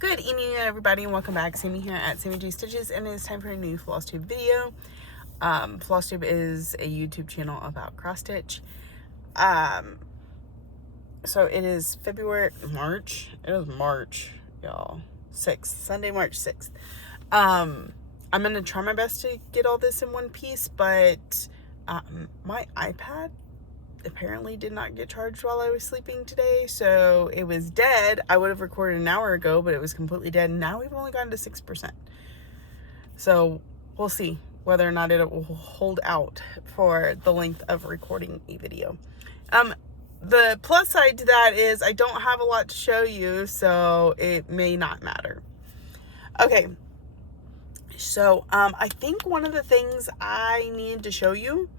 Good evening, everybody, and welcome back. Sammy here at Sammy G Stitches, and it's time for a new Flosstube video. Flosstube is a YouTube channel about cross stitch. So it is March, y'all, 6th, Sunday, March 6th. I'm gonna try my best to get all this in one piece, but my iPad apparently did not get charged while I was sleeping today, so it was dead. I would have recorded an hour ago, but it was completely dead. And now we've only gotten to 6%. So we'll see whether or not it will hold out for the length of recording a video. The plus side to that is I don't have a lot to show you, so it may not matter. Okay, so I think one of the things I needed to show you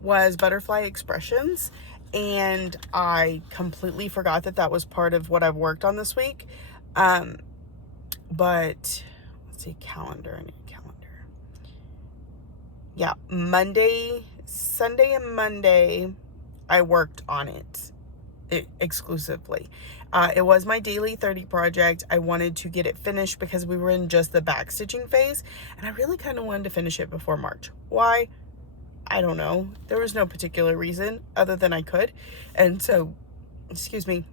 was butterfly expressions, and I completely forgot that was part of what I've worked on this week. But let's see, calendar. I need a calendar. Yeah, Sunday and Monday I worked on it exclusively. It was my daily 30 project. I wanted to get it finished because we were in just the back stitching phase, and I really kind of wanted to finish it before March. Why? I don't know. There was no particular reason other than I could. And so, excuse me,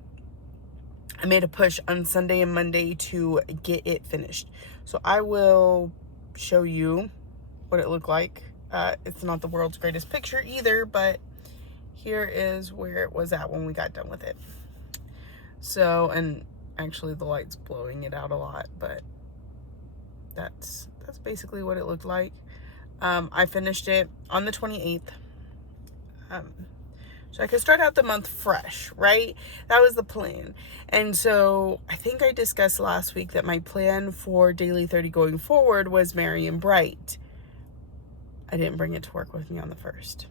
I made a push on Sunday and Monday to get it finished. So I will show you what it looked like. It's not the world's greatest picture either, but here is where it was at when we got done with it. So, and actually the light's blowing it out a lot, but that's basically what it looked like. I finished it on the 28th. So I could start out the month fresh, right? That was the plan. And so I think I discussed last week that my plan for daily 30 going forward was merry and bright. I didn't bring it to work with me on the 1st.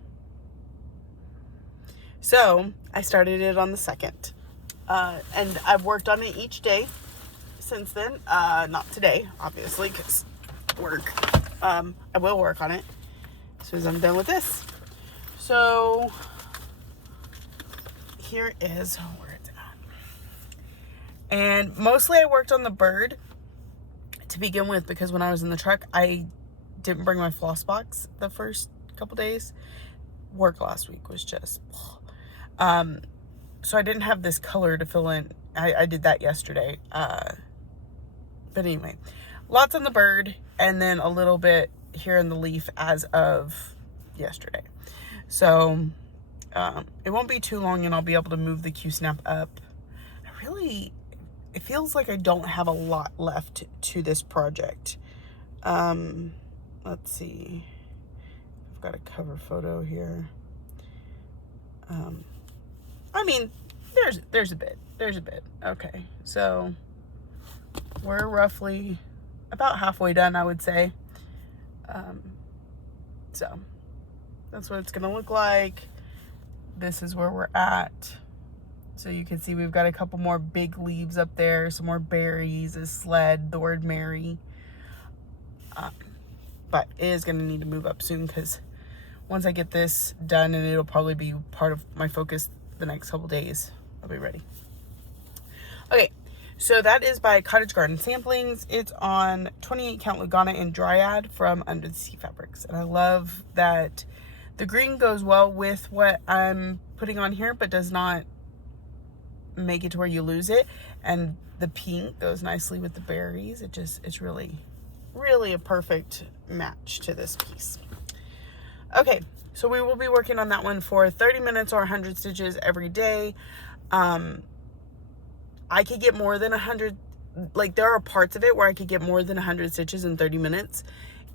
So I started it on the 2nd. And I've worked on it each day since then. Not today, obviously, because work. I will work on it as soon as I'm done with this. So here is where it's at. And mostly I worked on the bird to begin with, because when I was in the truck, I didn't bring my floss box the first couple days. Work last week was just, so I didn't have this color to fill in. I did that yesterday. But anyway, lots on the bird, and then a little bit here in the leaf as of yesterday. So it won't be too long and I'll be able to move the Q-snap up. It feels like I don't have a lot left to this project. Let's see. I've got a cover photo here. I mean, there's a bit. Okay, so we're roughly about halfway done, I would say. So that's what it's gonna look like. This is where we're at. So you can see we've got a couple more big leaves up there, some more berries, a sled, the word Mary. But it is gonna need to move up soon, because once I get this done, and it'll probably be part of my focus the next couple days, I'll be ready. Okay, so that is by Cottage Garden Samplings. It's on 28 count Lugana and Dryad from Under the Sea Fabrics. And I love that the green goes well with what I'm putting on here, but does not make it to where you lose it. And the pink goes nicely with the berries. It's really, really a perfect match to this piece. Okay, so we will be working on that one for 30 minutes or 100 stitches every day. I could get more than 100, like there are parts of it where I could get more than 100 stitches in 30 minutes.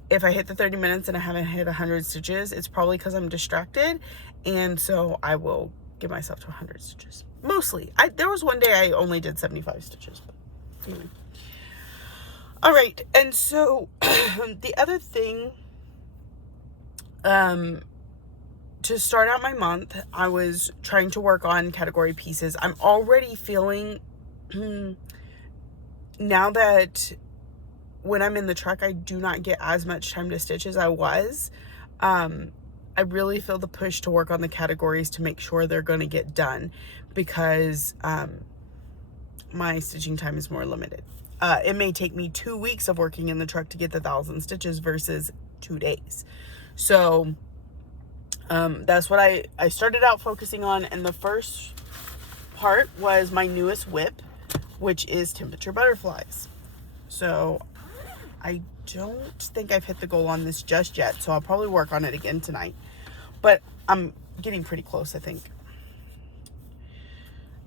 If I hit the 30 minutes and I haven't hit 100 stitches, it's probably because I'm distracted. And so I will give myself to 100 stitches. Mostly. There was one day I only did 75 stitches. But anyway. All right. And so the other thing, to start out my month, I was trying to work on category pieces. I'm already feeling, now that when I'm in the truck, I do not get as much time to stitch as I was. I really feel the push to work on the categories to make sure they're going to get done, because my stitching time is more limited. it may take me 2 weeks of working in the truck to get the 1,000 stitches versus 2 days. So that's what I started out focusing on. And the first part was my newest whip, which is temperature butterflies. So I don't think I've hit the goal on this just yet, so I'll probably work on it again tonight. But I'm getting pretty close, I think.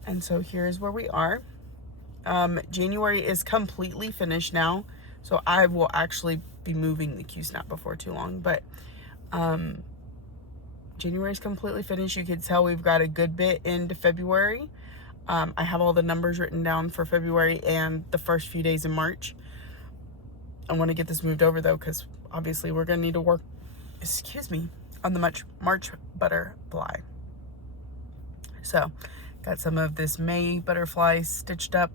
And so here's where we are. January is completely finished now, so I will actually be moving the Q-snap before too long. But January is completely finished. You can tell we've got a good bit into February. I have all the numbers written down for February and the first few days in March. I want to get this moved over though, because obviously we're going to need to work, on the March butterfly. So got some of this May butterfly stitched up,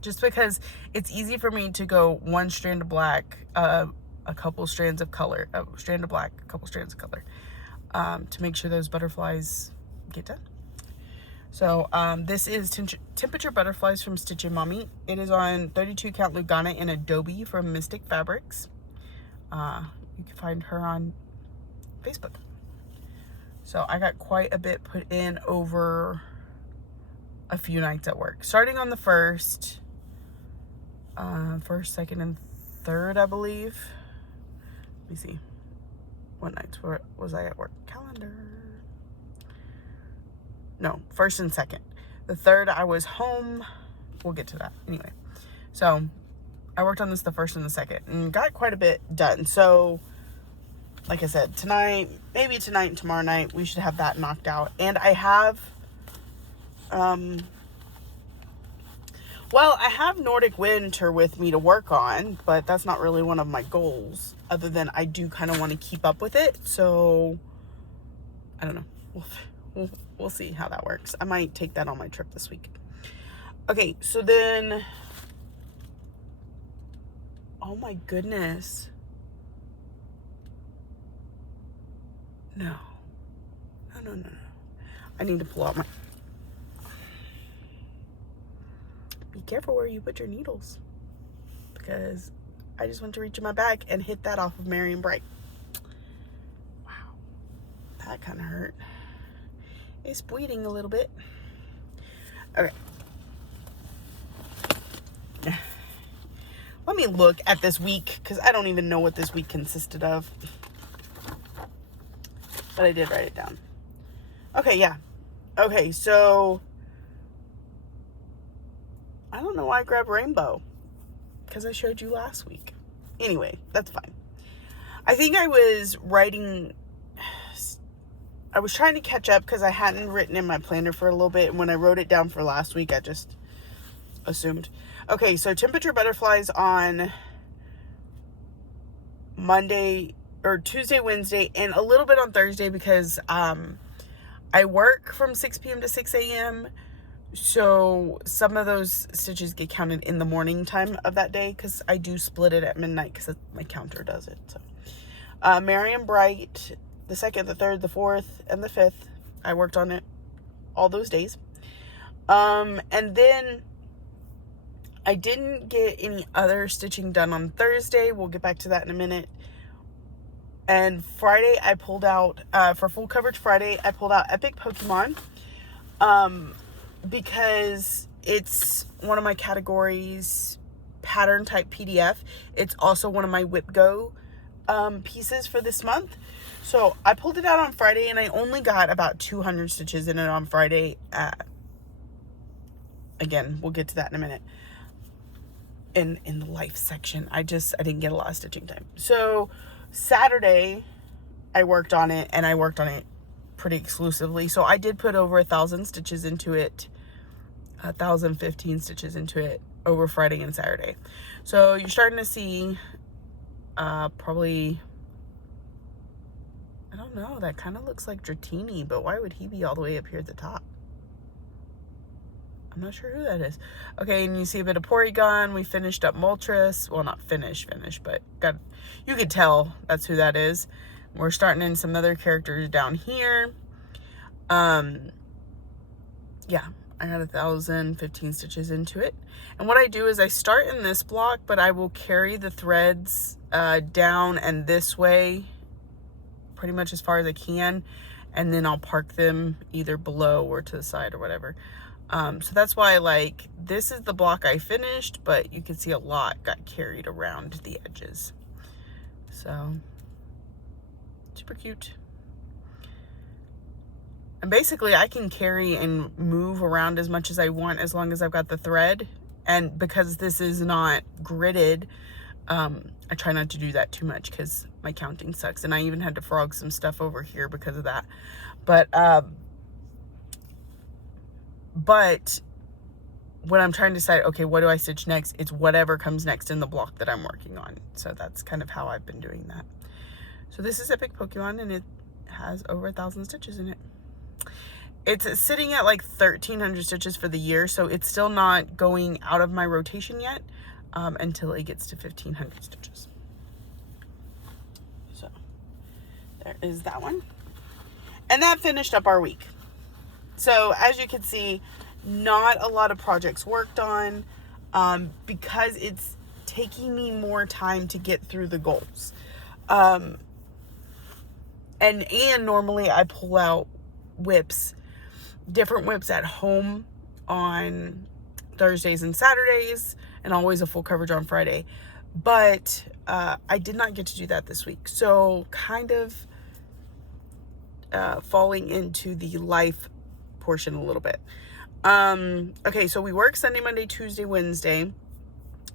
just because it's easy for me to go one strand of black, a couple strands of color, a strand of black, a couple strands of color, to make sure those butterflies get done. So this is Temperature Butterflies from Stitchin' Mommy. It is on 32 count Lugana in Adobe from Mystic Fabrics. You can find her on Facebook. So I got quite a bit put in over a few nights at work. Starting on the first, second, and third, I believe. Let me see. What nights was I at work? Calendar. No, first and second. The third, I was home. We'll get to that. Anyway, so I worked on this the first and the second and got quite a bit done. So, like I said, tonight, maybe tonight and tomorrow night, we should have that knocked out. And I have, I have Nordic Winter with me to work on, but that's not really one of my goals, other than I do kind of want to keep up with it. So, I don't know. We'll see how that works. I might take that on my trip this week. Okay, so then, oh my goodness. No. I need to pull out my, be careful where you put your needles, because I just went to reach in my bag and hit that off of Merry and Bright. Wow, that kind of hurt. It's bleeding a little bit. Okay. Let me look at this week, because I don't even know what this week consisted of. But I did write it down. Okay, yeah. Okay, so I don't know why I grabbed Rainbow, because I showed you last week. Anyway, that's fine. I think I was trying to catch up because I hadn't written in my planner for a little bit. And when I wrote it down for last week, I just assumed. Okay, so Temperature Butterflies on Monday or Tuesday, Wednesday, and a little bit on Thursday because I work from 6 p.m. to 6 a.m. So some of those stitches get counted in the morning time of that day because I do split it at midnight because my counter does it. So Merry and Bright, the 2nd, the 3rd, the 4th, and the 5th. I worked on it all those days. And then I didn't get any other stitching done on Thursday. We'll get back to that in a minute. And Friday, I pulled out, for full coverage Friday, I pulled out Epic Pokemon. Because it's one of my categories, pattern type PDF. It's also one of my Whip Go pieces for this month. So I pulled it out on Friday and I only got about 200 stitches in it on Friday. Again, we'll get to that in a minute. In the life section, I didn't get a lot of stitching time. So Saturday I worked on it, and I worked on it pretty exclusively. So I did put over 1,000 stitches into it, 1,015 stitches into it over Friday and Saturday. So you're starting to see probably, I don't know, that kind of looks like Dratini, but why would he be all the way up here at the top? I'm not sure who that is. Okay, and you see a bit of Porygon. We finished up Moltres. Well, not finished, but you could tell that's who that is. We're starting in some other characters down here. Yeah, I got 1,015 stitches into it. And what I do is I start in this block, but I will carry the threads down and this way pretty much as far as I can, and then I'll park them either below or to the side or whatever. So that's why, like, this is the block I finished, but you can see a lot got carried around the edges. So super cute. And basically I can carry and move around as much as I want as long as I've got the thread. And because this is not gridded, I try not to do that too much because my counting sucks. And I even had to frog some stuff over here because of that. But when I'm trying to decide, okay, what do I stitch next? It's whatever comes next in the block that I'm working on. So that's kind of how I've been doing that. So this is Epic Pokemon, and it has over 1,000 stitches in it. It's sitting at like 1,300 stitches for the year, so it's still not going out of my rotation yet until it gets to 1,500 stitches. So there is that one. And that finished up our week. So as you can see, not a lot of projects worked on because it's taking me more time to get through the goals. And normally I pull out whips, different whips at home on Thursdays and Saturdays, and always a full coverage on Friday. But I did not get to do that this week. So kind of falling into the life portion a little bit. Okay, so we work Sunday, Monday, Tuesday, Wednesday.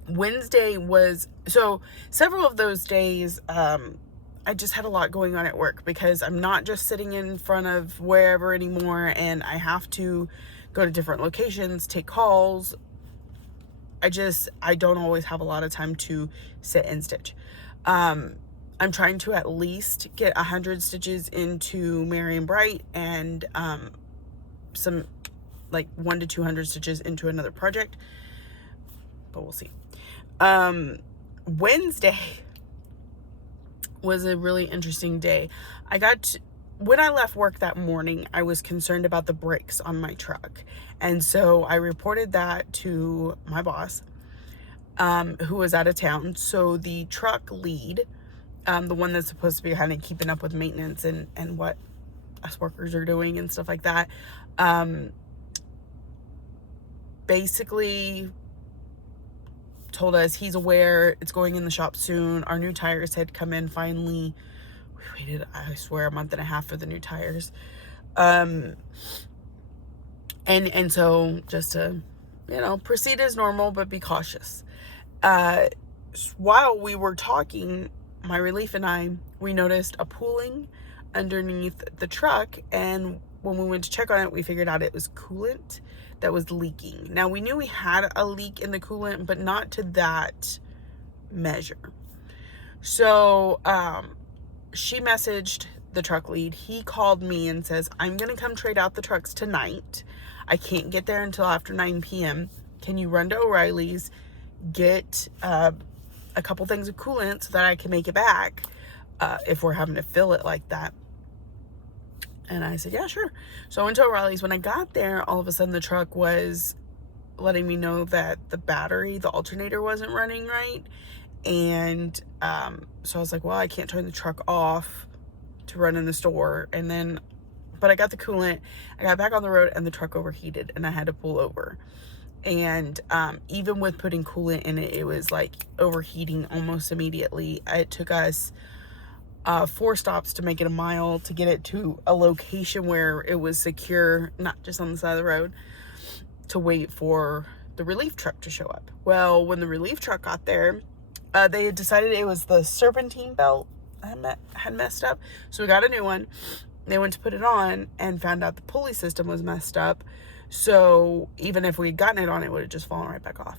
Wednesday was, so several of those days, I just had a lot going on at work because I'm not just sitting in front of wherever anymore, and I have to go to different locations, take calls. I don't always have a lot of time to sit and stitch. I'm trying to at least get 100 stitches into Merry and Bright, and some like 100 to 200 stitches into another project, but we'll see. Wednesday was a really interesting day. When I left work that morning, I was concerned about the brakes on my truck. And so I reported that to my boss, who was out of town. So the truck lead, the one that's supposed to be kind of keeping up with maintenance and what us workers are doing and stuff like that, basically told us he's aware it's going in the shop soon. Our new tires had come in finally. We waited, I swear, a month and a half for the new tires. And so just to, proceed as normal, but be cautious. While we were talking, my relief and I, we noticed a pooling underneath the truck. And when we went to check on it, we figured out it was coolant that was leaking. Now, we knew we had a leak in the coolant, but not to that measure. So she messaged the truck lead. He called me and says, I'm going to come trade out the trucks tonight. I can't get there until after 9 p.m. Can you run to O'Reilly's, get a couple things of coolant so that I can make it back if we're having to fill it like that? And I said, yeah, sure. So I went to O'Reilly's. When I got there, all of a sudden the truck was letting me know that the battery, the alternator wasn't running right. And so I was like, well, I can't turn the truck off to run in the store. But I got the coolant. I got back on the road and the truck overheated and I had to pull over. And even with putting coolant in it, it was like overheating almost immediately. It took us 4 stops to make it a mile to get it to a location where it was secure, not just on the side of the road, to wait for the relief truck to show up. Well, when the relief truck got there, they had decided it was the serpentine belt had messed up. So we got a new one. They went to put it on and found out the pulley system was messed up. So even if we had gotten it on, it would have just fallen right back off.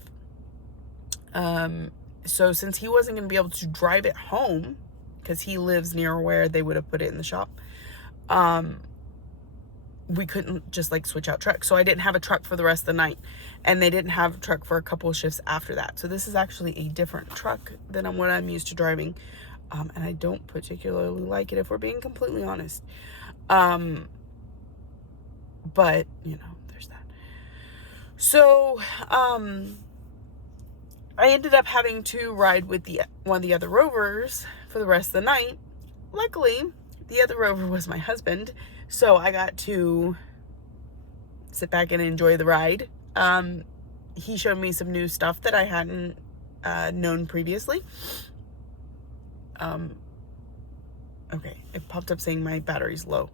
So since he wasn't going to be able to drive it home, because he lives near where they would have put it in the shop, we couldn't just like switch out trucks. So I didn't have a truck for the rest of the night, and they didn't have a truck for a couple of shifts after that. So this is actually a different truck than what I'm used to driving. And I don't particularly like it, if we're being completely honest. But there's that. So, I ended up having to ride with one of the other rovers for the rest of the night. Luckily, the other rover was my husband, so I got to sit back and enjoy the ride. He showed me some new stuff that I hadn't known previously. Okay, it popped up saying my battery's low.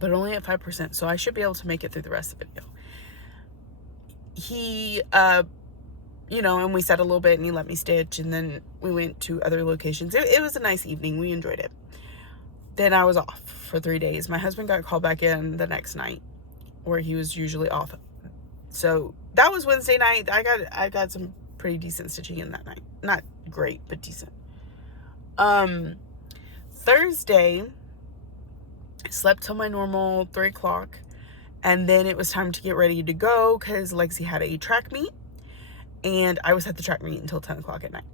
But only at 5%, so I should be able to make it through the rest of the video. He, and we sat a little bit and he let me stitch, and then we went to other locations. It was a nice evening. We enjoyed it. Then I was off for 3 days. My husband got called back in the next night where he was usually off. So that was Wednesday night. I got some pretty decent stitching in that night. Not great, but decent. Thursday, I slept till my normal 3 o'clock, and then it was time to get ready to go because Lexi had a track meet, and I was at the track meet until 10 o'clock at night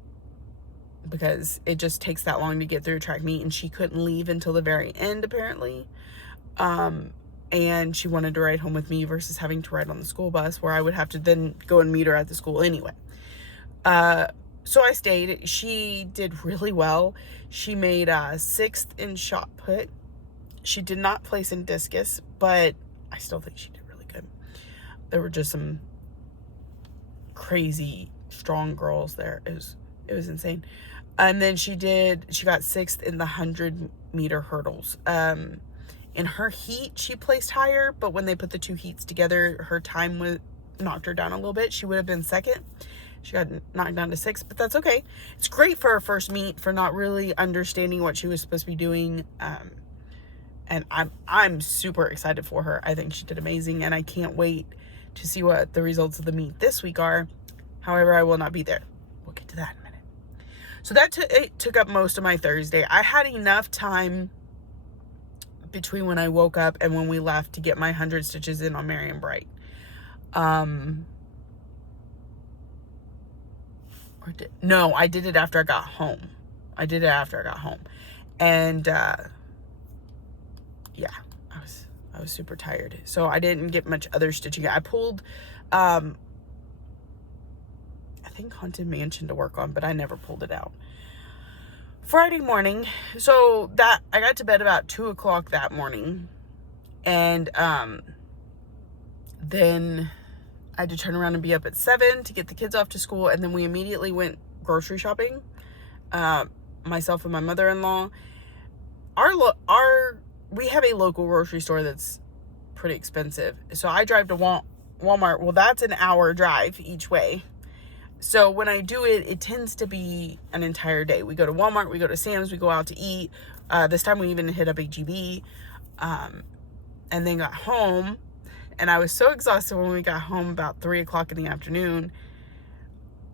because it just takes that long to get through a track meet, and she couldn't leave until the very end, apparently. And she wanted to ride home with me versus having to ride on the school bus where I would have to then go and meet her at the school anyway. So I stayed. She did really well. She made 6th in shot put. She did not place in discus, but I still think she did really good. There were just some crazy strong girls there. It was insane. And then she got 6th in the 100-meter hurdles. In her heat, she placed higher, but when they put the 2 heats together, her time knocked her down a little bit. She would have been 2nd. She got knocked down to 6th, but that's okay. It's great for her first meet, for not really understanding what she was supposed to be doing. And I'm super excited for her. I think she did amazing, and I can't wait to see what the results of the meet this week are. However, I will not be there. We'll get to that in a minute. So it took up most of my Thursday. I had enough time between when I woke up and when we left to get my 100 stitches in on Merry and Bright. No, I did it after I got home. And yeah, I was super tired. So I didn't get much other stitching. I pulled I think Haunted Mansion to work on, but I never pulled it out. Friday morning, so that I got to bed about 2 o'clock that morning, and then I had to turn around and be up at 7 to get the kids off to school, and then we immediately went grocery shopping, myself and my mother-in-law. We have a local grocery store that's pretty expensive, so I drive to Walmart. Well, that's an hour drive each way. So when I do it, it tends to be an entire day. We go to Walmart, we go to Sam's, we go out to eat. This time we even hit up HEB, and then got home. And I was so exhausted when we got home about 3 o'clock in the afternoon.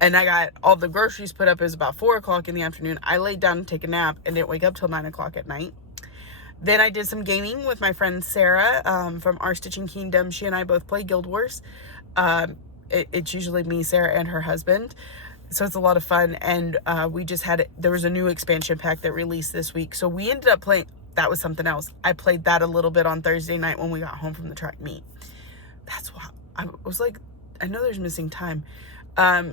And I got all the groceries put up. It was about 4 o'clock in the afternoon. I laid down to take a nap and didn't wake up till 9 o'clock at night. Then I did some gaming with my friend Sarah from Our Stitching Kingdom. She and I both play Guild Wars. It's usually me, Sarah, and her husband. So it's a lot of fun. And there was a new expansion pack that released this week. So we ended up playing, that was something else. I played that a little bit on Thursday night when we got home from the track meet. That's why I was like, I know there's missing time.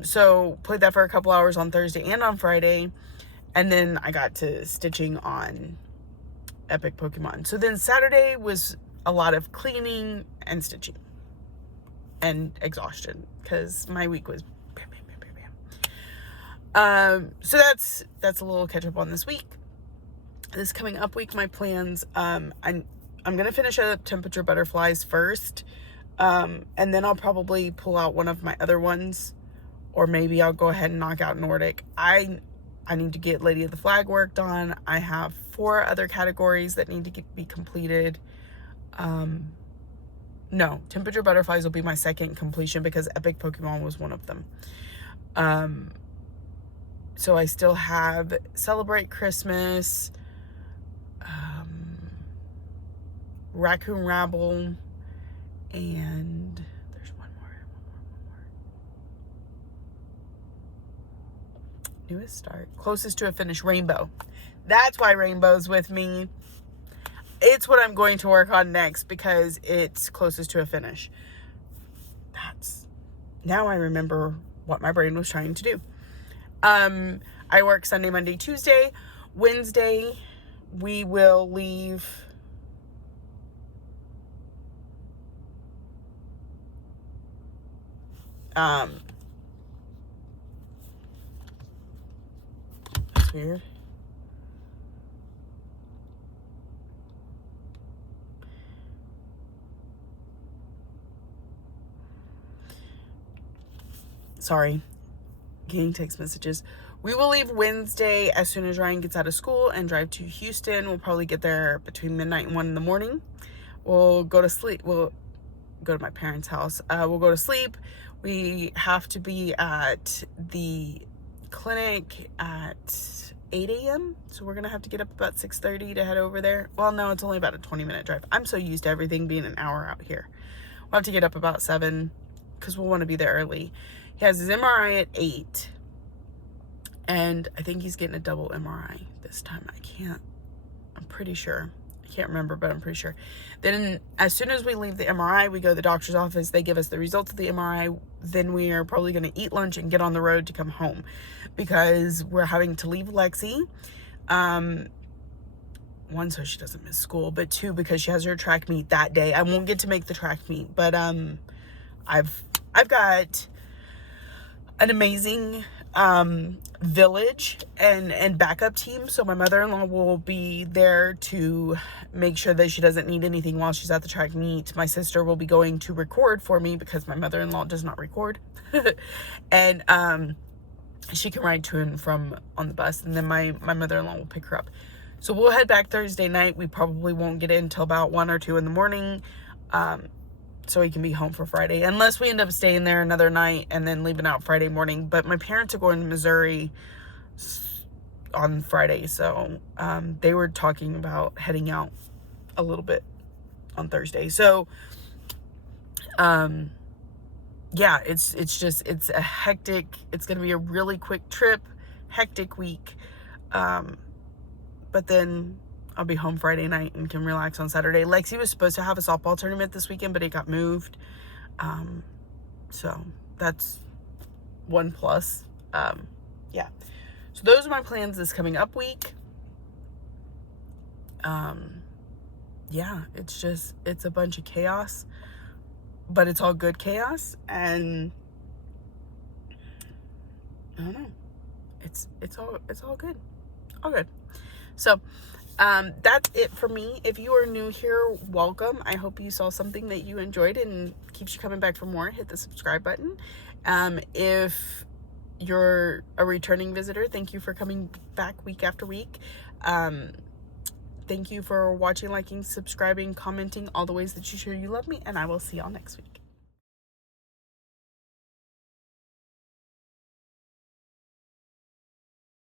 So played that for a couple hours on Thursday and on Friday. And then I got to stitching on Epic Pokemon. So then Saturday was a lot of cleaning and stitching and exhaustion because my week was bam, bam, bam, bam, bam. So that's a little catch up on this week. This coming up week, my plans, I'm gonna finish up Temperature Butterflies first, and then I'll probably pull out one of my other ones, or maybe I'll go ahead and knock out Nordic. I need to get Lady of the Flag worked on. I have 4 other categories that need to be completed. No, Temperature Butterflies will be my second completion because Epic Pokemon was one of them. So I still have Celebrate Christmas, Raccoon Rabble, and there's one more. Newest start. Closest to a finish, Rainbow. That's why Rainbow's with me. it's what I'm going to work on next because it's closest to a finish. Now I remember what my brain was trying to do. I work Sunday, Monday, Tuesday. Wednesday, we will leave. That's weird. Sorry, getting text messages. We will leave Wednesday as soon as Ryan gets out of school and drive to Houston. We'll probably get there between midnight and 1 in the morning. We'll go to sleep. We'll go to my parents' house. We'll go to sleep. We have to be at the clinic at 8 a.m. So we're going to have to get up about 6:30 to head over there. Well, no, it's only about a 20-minute drive. I'm so used to everything being an hour out here. We'll have to get up about 7 because we'll want to be there early. He has his MRI at 8. And I think he's getting a double MRI this time. I'm pretty sure. I can't remember, but I'm pretty sure. Then as soon as we leave the MRI, we go to the doctor's office. They give us the results of the MRI. Then we are probably going to eat lunch and get on the road to come home because we're having to leave Lexi. 1, so she doesn't miss school, but 2, because she has her track meet that day. I won't get to make the track meet, but I've got an amazing village and backup team. So my mother-in-law will be there to make sure that she doesn't need anything while she's at the track meet. My sister will be going to record for me because my mother-in-law does not record. And she can ride to and from on the bus, and then my mother-in-law will pick her up. So we'll head back Thursday night. We probably won't get in until about 1 or 2 in the morning. So we can be home for Friday, unless we end up staying there another night and then leaving out Friday morning. But my parents are going to Missouri on Friday, so they were talking about heading out a little bit on Thursday. So yeah, it's a hectic, it's gonna be a really quick trip, hectic week, but then I'll be home Friday night and can relax on Saturday. Lexi was supposed to have a softball tournament this weekend, but it got moved. So that's 1 plus. Yeah. So those are my plans this coming up week. Yeah, it's a bunch of chaos, but it's all good chaos. And I don't know. It's all good. All good. So, that's it for me. If you are new here, welcome. I hope you saw something that you enjoyed and keeps you coming back for more. Hit the subscribe button. If you're a returning visitor, thank you for coming back week after week. Thank you for watching, liking, subscribing, commenting, all the ways that you show you love me, and I will see y'all next week.